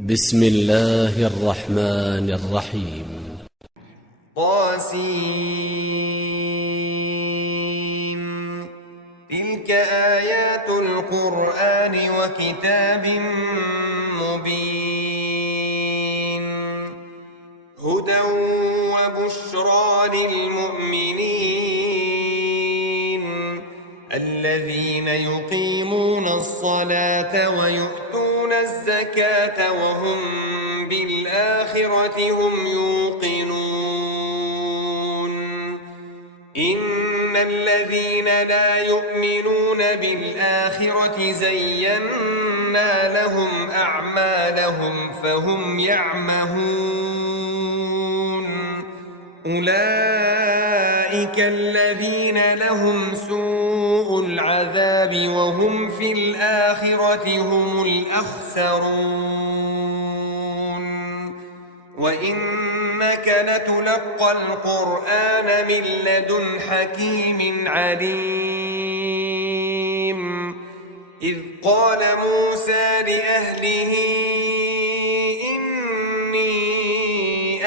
بسم الله الرحمن الرحيم. طاسيم. تلك آيات القرآن وكتاب مبين هدى وبشرى للمؤمنين الذين يقيمون الصلاة ويؤتون الزكاة وهم بالآخرة هم يوقنون إن الذين لا يؤمنون بالآخرة زينا لهم أعمالهم فهم يعمهون أولئك الذين لهم سوء العذاب وهم في الآخرة هم الأخسرون وإنك لتلقى القرآن من لدن حكيم عليم إذ قال موسى لأهله إني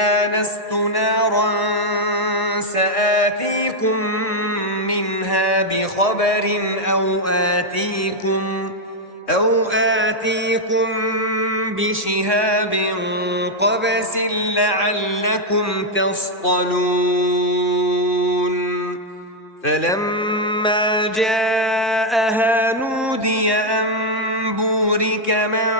آنست نارا سآتيكم منها بخبر أو آتيكم بشهاب قبس لعلكم تصطلون فلما جاءها نودي أن بورك من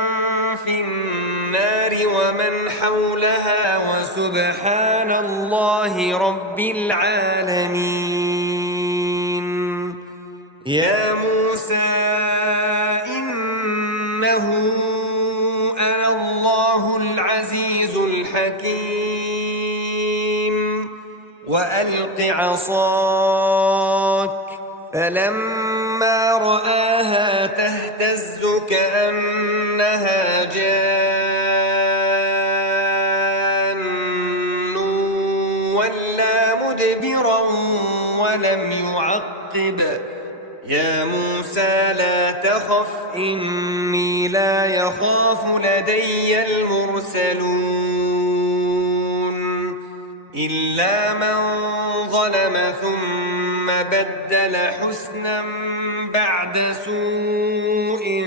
في النار ومن حولها وسبحان الله رب العالمين يا موسى إنه أنا الله العزيز الحكيم وألق عصاك فلما رآها تهتز كأنها جان ولا مدبرا ولم يعقب يا موسى لا تخف إني لا يخاف لدي المرسلون إلا من ظلم ثم بدل حسنا بعد سوء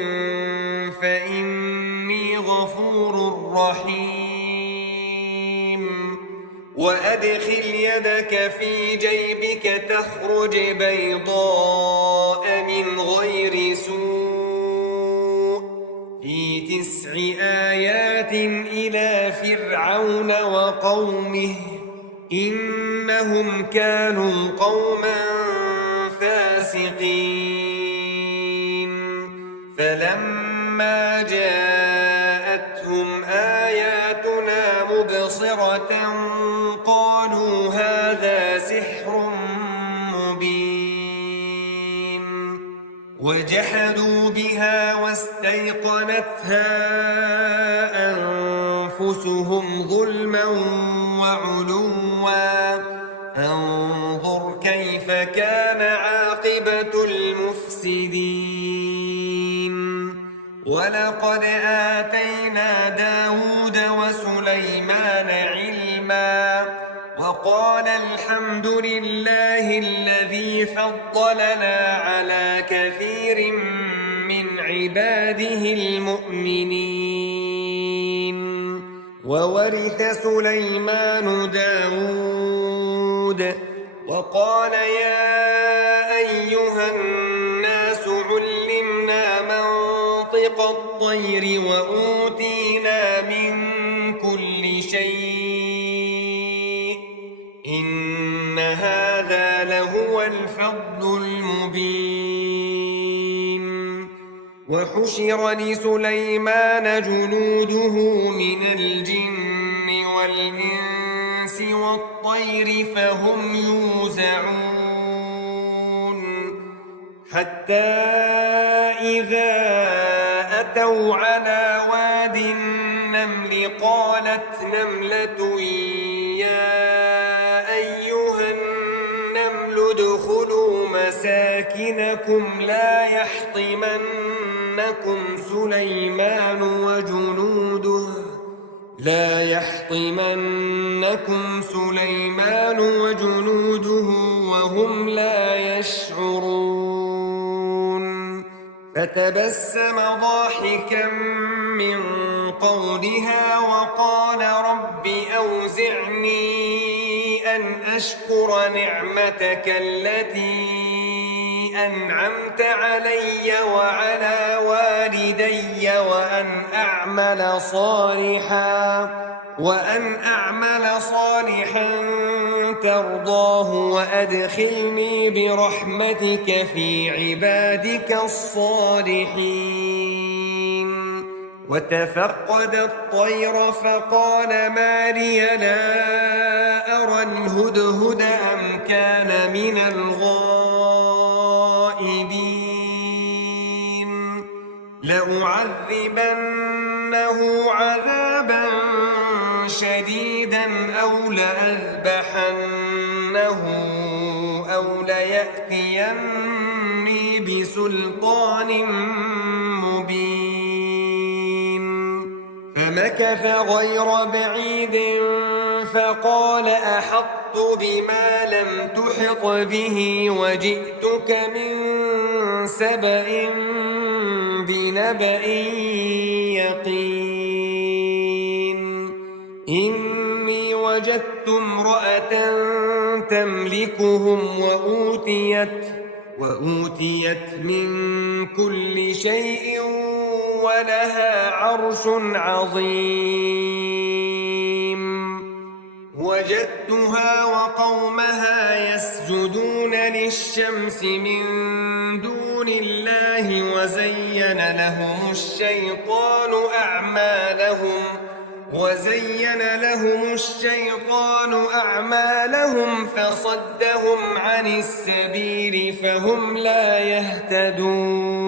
فإني غفور رحيم وأدخل يدك في جيبك تخرج بيضاء من غير سوء في 9 آيات إلى فرعون وقومه إنهم كانوا قوما فاسقين فلما جاءتهم آياتنا مبصرة قالوا هذا سحر مبين وجحدوا بها واستيقنتها أنفسهم ظلما وعلوا فانظر كيف كان عاقبة المفسدين ولقد آتينا داود وسليمان علما وقال الحمد لله الذي فضلنا على كثير من عباده المؤمنين وورث سليمان داود وقال يا أيها الناس علمنا منطق الطير وأوتينا من كل شيء إن هذا لهو الفضل المبين وحشر لسليمان جنوده من الجن والإنس والطير فهم يوزعون حتى إذا أتوا على واد النمل قالت نملة يا أيها النمل ادخلوا مساكنكم لا يحطمنكم سليمان وجنوده لا يحطمنكم سليمان وجنوده وهم لا يشعرون فتبسم ضاحكا من قولها وقال رب أوزعني أن أشكر نعمتك التي أنعمت علي وعلى والدي وأن أعمل صالحا ترضاه وأدخلني برحمتك في عبادك الصالحين وتفقد الطير فقال ما لي لا أرى الهدهد أم كان من الغائبين لأعذبنه عذابا شديدا أو لأذبحنه أو ليأتيني بسلطان مبين فمكث غير بعيد فقال أحطت بما لم تحط به وجئتك من سبأ بنبأ يقين إني وجدت امرأة تملكهم وأوتيت من كل شيء ولها عرش عظيم وجدتها وقومها يسجدون للشمس من دون الله وزين لهم الشيطان أعمالهم فصدهم عن السبيل فهم لا يهتدون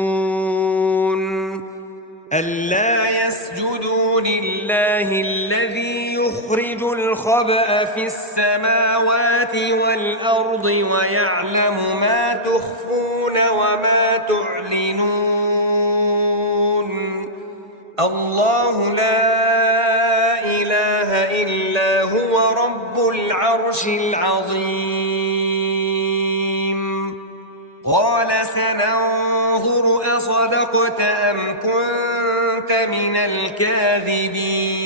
ألا يسجدوا لله الذي يخرج الخبأ في السماوات والأرض ويعلم ما تخفون وما تعلنون الله لا إله إلا هو رب العرش العظيم قال سننظر أصدقت أم كنت من الكاذبين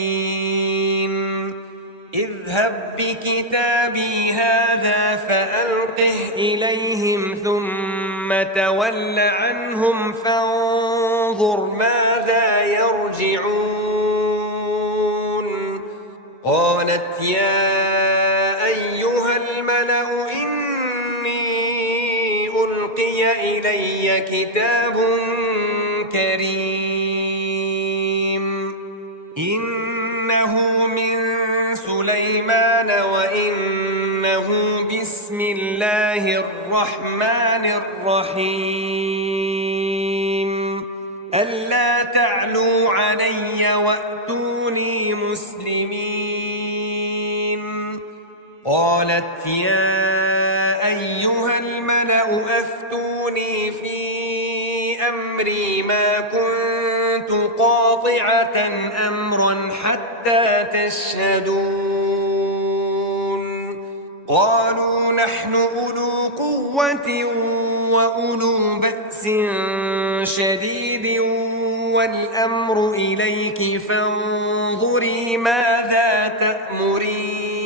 اذهب بكتابي هذا فألقه إليهم ثم تول عنهم فانظر ماذا يرجعون قالت يا أيها الملأ إني ألقي إلي كتاب كريم إنه من سليمان وإنه بسم الله الرحمن الرحيم ألا تعلوا علي وأتوني مسلمين قالت يا أيها الملأ أفتوني في أمري ما كنت قاطعة أمرا حتى تشهدون قالوا نحن أولو قوة وأولو بأس شديد والأمر إليك فانظري ماذا تأمرين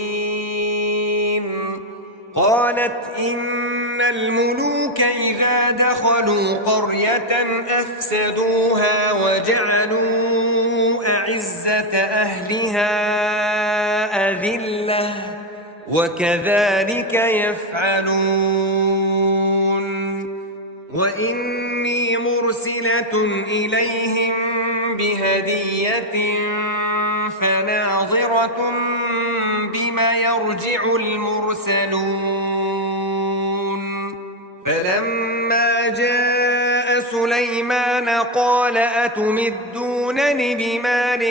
قالت إن الملوك إذا دخلوا قرية أفسدوها وجعلوا أعزة أهلها أذلة وكذلك يفعلون وإني مرسلة إليهم بهدية فناظرة بما يرجع المرسلون فلما جاء سليمان قال أتمدونني بمال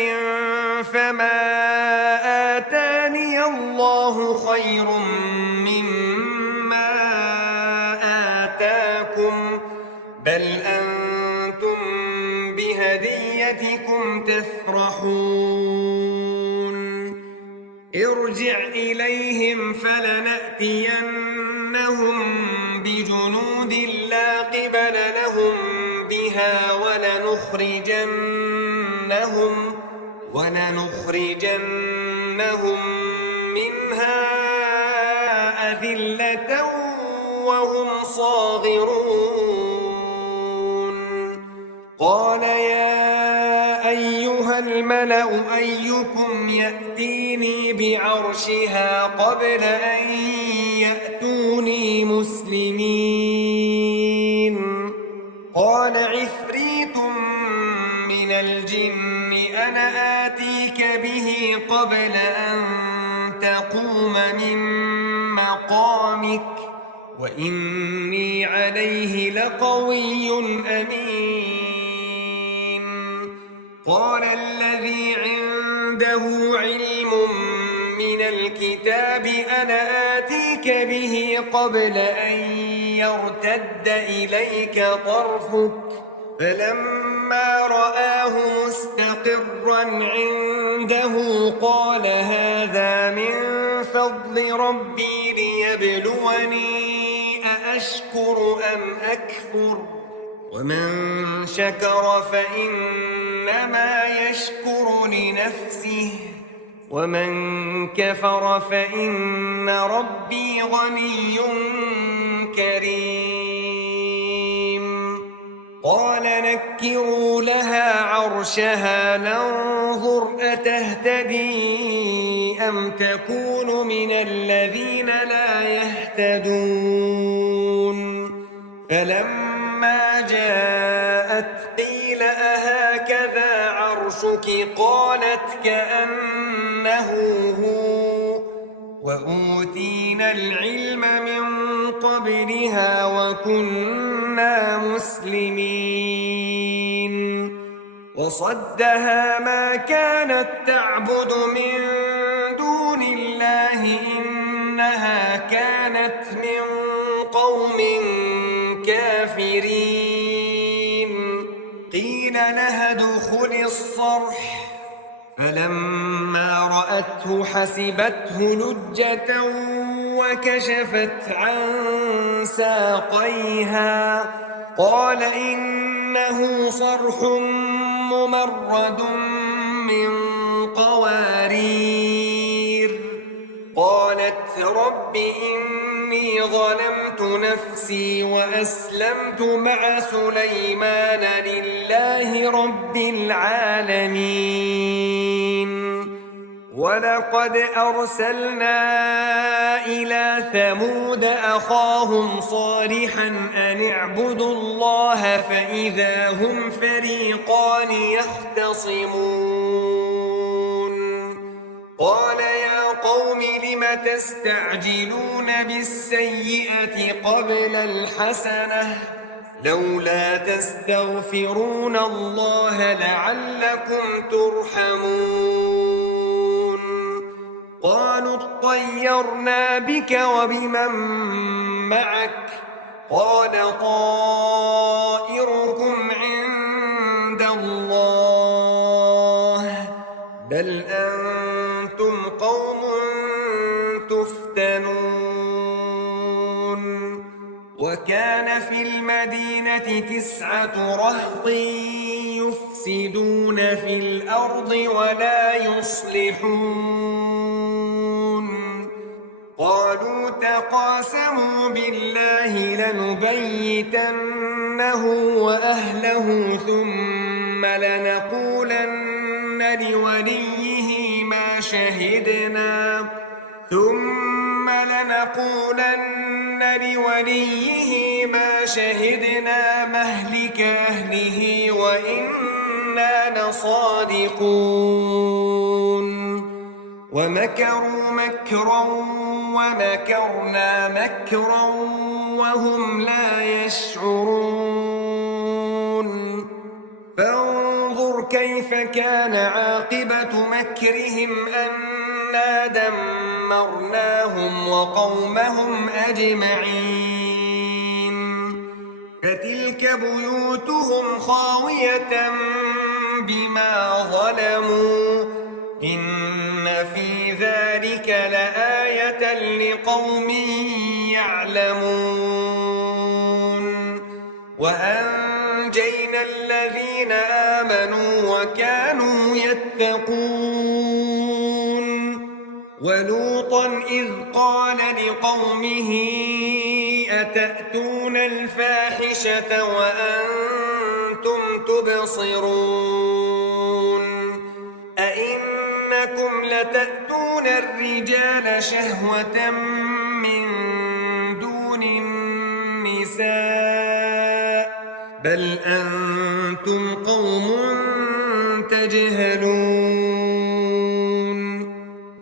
فما آتاني الله خير مما آتاكم بل أنتم بهديتكم تفرحون ارجع إليهم فلنأتينهم بجنود لا قبل لهم بها ولنخرجنهم منها أذلة وهم صاغرون قال يا أيها الملأ أيكم يأتيني بعرشها قبل أن يأتوني مسلمين قال عفريت من الجن أنا آتيك به قبل أن تقوم من مقامك وإني عليه لقوي أمين قال الذي عنده علم من الكتاب أنا آتيك به قبل أن يرتد إليك طرفك فلما رآه مستقرا عنده قال هذا من فضل ربي ليبلوني أأشكر أم أكفر ومن شكر فإنما يشكر لنفسه ومن كفر فإن ربي غني كريم قال نكروا لها عرشها ننظر أتهتدي أم تكون من الذين لا يهتدون فلما جاءت قيل أهكذا عرشك قالت كأنه هو وأوتينا العلم من قبلها وكنا مسلمين وصدها ما كانت تعبد من دون الله إنها كانت من قوم كافرين قيل لها ادخل الصرح فلما رأته حسبته لجة وكشفت عن ساقيها قال إنه صرح ممرد من قوارير قالت رب إني ظلمت نفسي وأسلمت مع سليمان لله رب العالمين ولقد أرسلنا إلى ثمود أخاهم صالحا أن اعبدوا الله فإذا هم فريقان يختصمون قال يا قوم لم تستعجلون بالسيئة قبل الحسنة لولا تستغفرون الله لعلكم ترحمون قالوا اطيرنا بك وبمن معك قال طائركم عند الله بل أنتم قوم تفتنون وكان في المدينة 9 رهط يفسدون في الأرض ولا يصلحون قالوا تقاسموا بالله لنبيتنه وأهله ثم لنقولن لوليه ما شهدنا مهلك أهله وإنا لصادقون ومكروا مكرا ومكرنا مكرا وهم لا يشعرون فانظر كيف كان عاقبة مكرهم أنا دمرناهم وقومهم أجمعين فتلك بيوتهم خاوية بما ظلموا إن في ذلك ذلك لآية لقوم يعلمون وأنجينا الذين آمنوا وكانوا يتقون ولوطا إذ قال لقومه أتأتون الفاحشة وأنتم تبصرون أئنكم لتأتون الرجال شهوة من دون النساء بل أنتم قوم تجهلون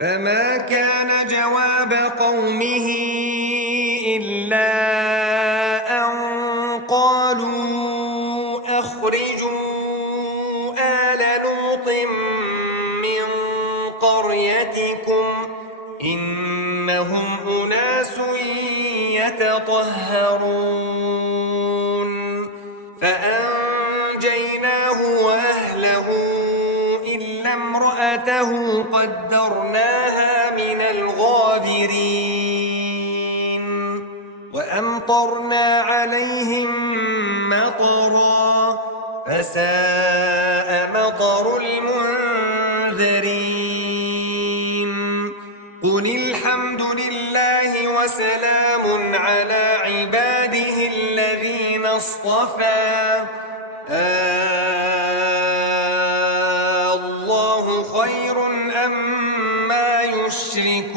فما كان جواب قومه إلا أن قالوا أخرجوا آل لوط من قريتكم إنهم أناس يتطهرون فأنجيناه وأهله إلا امرأته قدرناها من الغابرين وأمطرنا عليهم مطرا فساء مطر المنذرين قل الحمد لله وسلام على عباده الذين اصطفى الله خير أما يشركون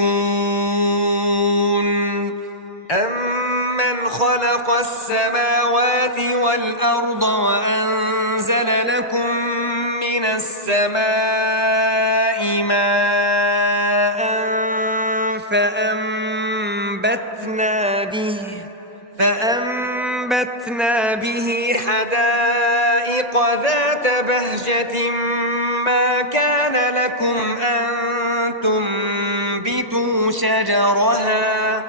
أمن خلق السماوات والأرض وأنزل لكم من السماء ماء فأنبتنا به حدائق ذات بهجة ما كان لكم أن تنبتوا شجرها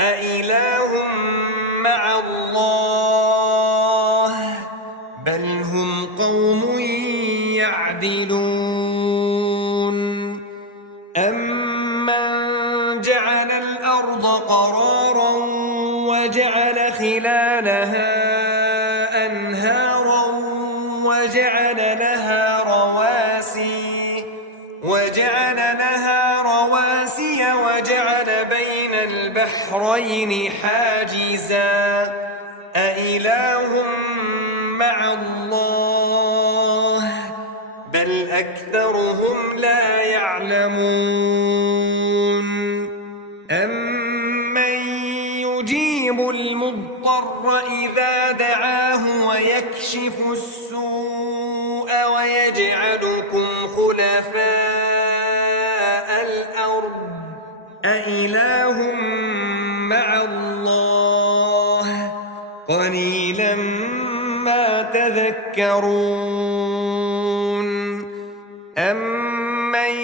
أإله مع الله بل هم قوم يعدلون أمن جعل الأرض قرارا وجعل خلالها أنهارا وجعل لها رواسي وجعل بين البحرين حاجزا أإله مع الله بل أكثرهم لا يعلمون أمن يجيب المضطر إذا دعاه ويكشف السوء ويجعلكم خلفاء الأرض أإله مع الله قليلا ما تذكرون أمن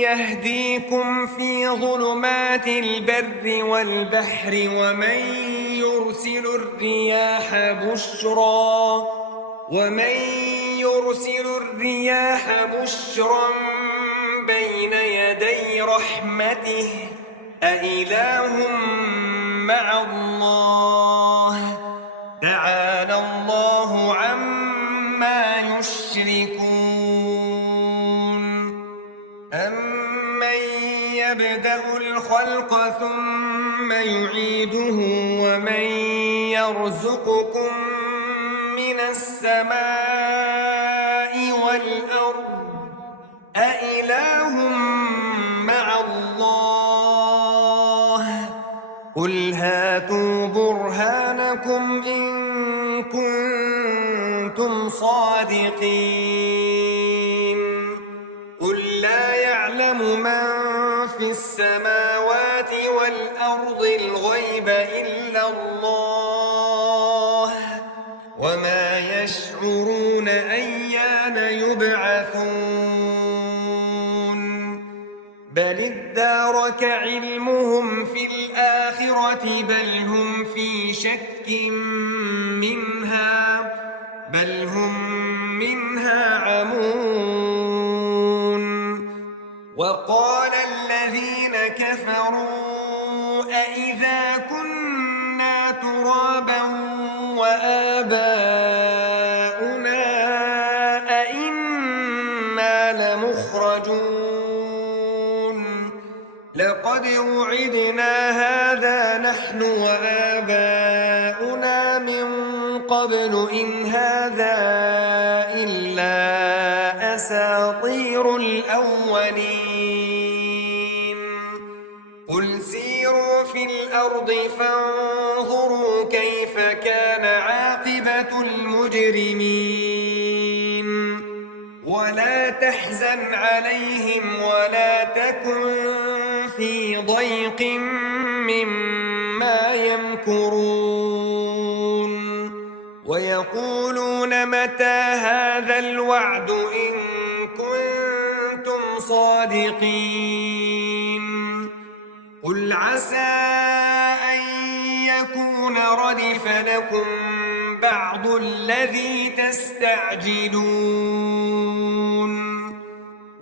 يهديكم في ظلمات البر والبحر ومن يرسل الرياح بشرا بين يدي رحمته أإله مع الله تعالى الله عما يشركون أمن يبدأ الخلق ثم يعيده ومن يرزقكم من السماء والأرض أإله مع الله قل هاتوا برهانكم إن كنتم صادقين قل لا يعلم من في السماوات والأرض الغيب إلا الله وما يشعرون أيان يبعثون بل ادارك علمهم في الآخرة بل هم في شك منها عمون وقال الذين كفروا أإذا كنا ترابا وآباؤنا أئنا لمخرجون لقد وعدنا هذا نحن وآباؤنا من قبل إن هذا إلا أساطير الأولين قل سيروا في الأرض فانظروا كيف كان عاقبة المجرمين ولا تحزن عليهم ولا تكن في ضيق مما يمكرون ويقولون متى هذا الوعد إن كنتم صادقين قل عسى أن يكون ردف لكم بعض الذي تستعجلون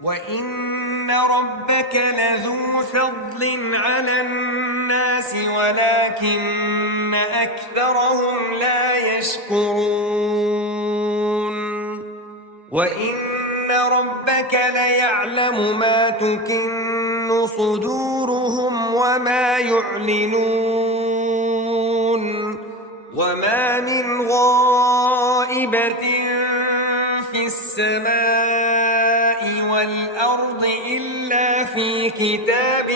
وإن ربك لذو فضل على الناس ولكن أكثرهم لا يشكرون وإن ربك ليعلم ما تكن صدورهم وما يعلنون وما من غائبة في السماء والأرض إلا في كتاب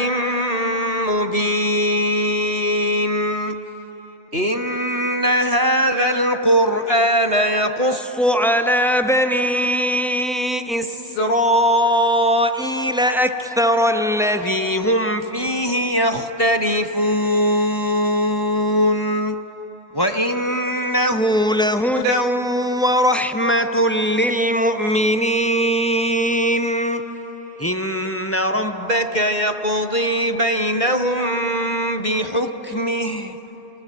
مبين إن هذا القرآن يقص على بني إسرائيل أكثر الذي هم فيه يختلفون وإنه لهدى ورحمة للمؤمنين إن ربك يقضي بينهم بحكمه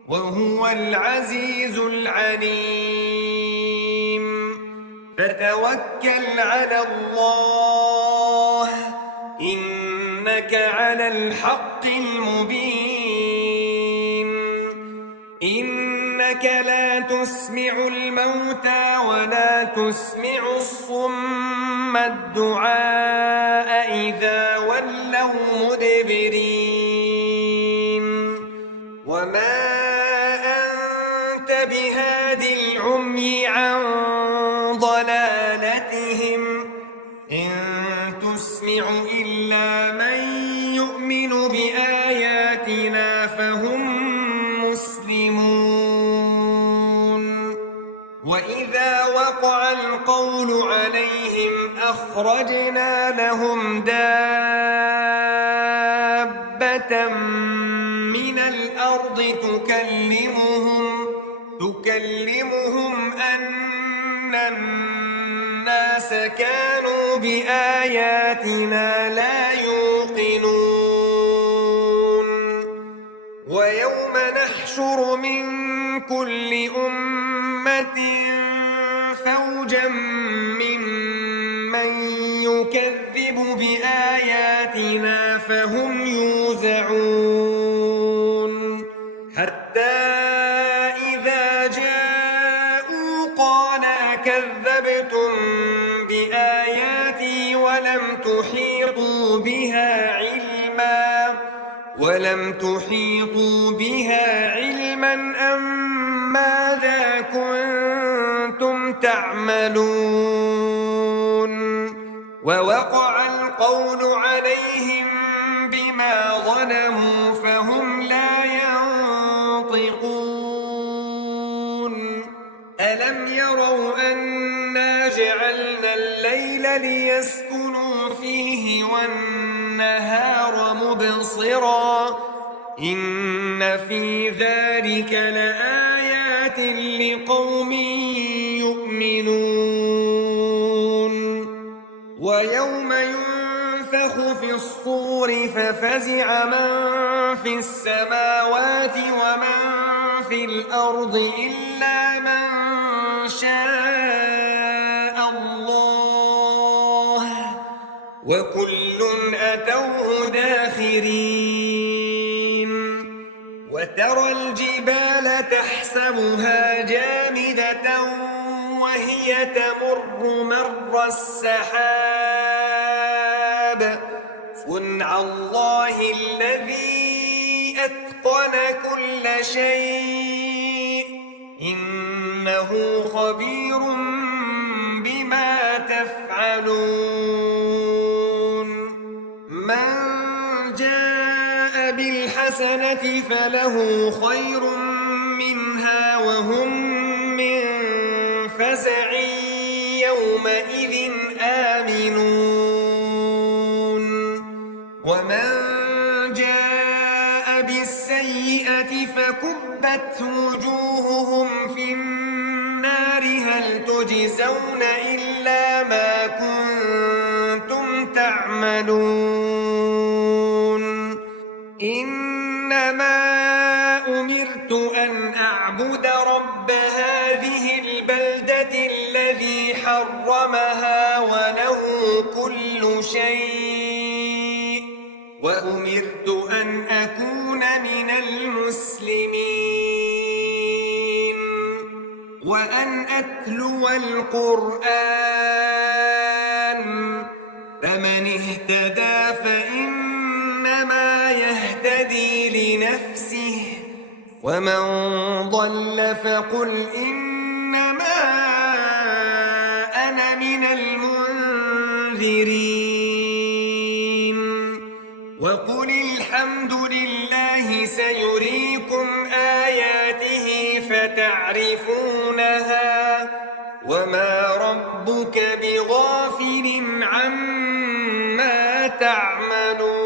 وهو العزيز العليم فتوكل على الله إنك على الحق المبين إنك لا تسمع الموتى ولا تسمع الصم الدعاء إذا ولوا مدبرين وما أنت بهاد العمي عن ضلالتهم إن تسمع إلا من يؤمن بآياتنا فهم مسلمون وإذا وقع القول عليهم أخرجنا لهم دابة من الأرض تكلمهم أن الناس كانوا بآياتنا لا يوقنون ويوم نحشر من كل أمة فوجا ممن يكذب بآياتنا فهم يوزعون حتى إذا جاءوا قال أكذبتم بآياتي ولم تحيطوا بها علما أم ماذا كنتم تعملون ووقع القول عليهم بما ظلموا فهم لا ينطقون ألم يروا أنا جعلنا الليل ليسكنوا فيه والنهار مبصرا إن في ذلك لآيات لقوم يؤمنون ويوم ينفخ في الصور ففزع من في السماوات ومن في الأرض إلا من شاء الله وكل أتوه داخرين وترى الجبال تحسبها جامدة وهي تمر مر السحاب صنع الله الذي أتقن كل شيء إنه خبير بما تفعلون من جاء بالحسنة فله خير منها وهم من فزع يومئذ آمنون ومن جاء بالسيئة فكبت وجوههم في النار هل تجزون إلا ما كنتم تعملون إنما أمرت أن أعبد رب هذه البلدة الذي حرمها وله كل شيء وأمرت أن أكون من المسلمين وأن أتلو القرآن فمن اهتدى فإنما يهتدي لنفسه ومن ضل فقل إنما أنا من المنذرين وقل الحمد لله سيريكم آياته فتعرفونها وما ربك بغافل عما تعملون